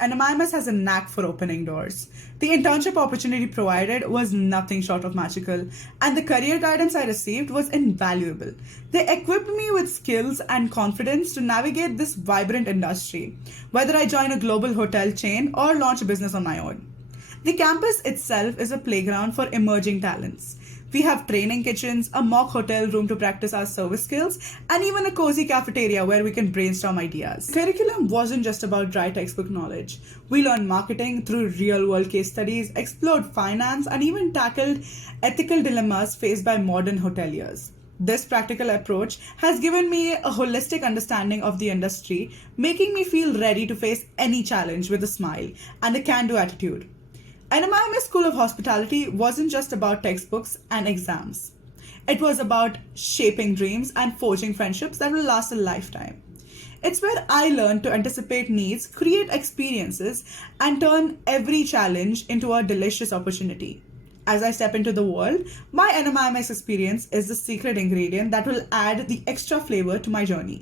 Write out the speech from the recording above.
NMIMS has a knack for opening doors. The internship opportunity provided was nothing short of magical, and the career guidance I received was invaluable. They equipped me with skills and confidence to navigate this vibrant industry, whether I join a global hotel chain or launch a business on my own. The campus itself is a playground for emerging talents. We have training kitchens, a mock hotel room to practice our service skills, and even a cozy cafeteria where we can brainstorm ideas. Curriculum wasn't just about dry textbook knowledge. We learned marketing through real world case studies, explored finance, and even tackled ethical dilemmas faced by modern hoteliers. This practical approach has given me a holistic understanding of the industry, making me feel ready to face any challenge with a smile and a can do attitude. NMIMS School of Hospitality wasn't just about textbooks and exams. It was about shaping dreams and forging friendships that will last a lifetime. It's where I learned to anticipate needs, create experiences, and turn every challenge into a delicious opportunity. As I step into the world, my NMIMS experience is the secret ingredient that will add the extra flavor to my journey.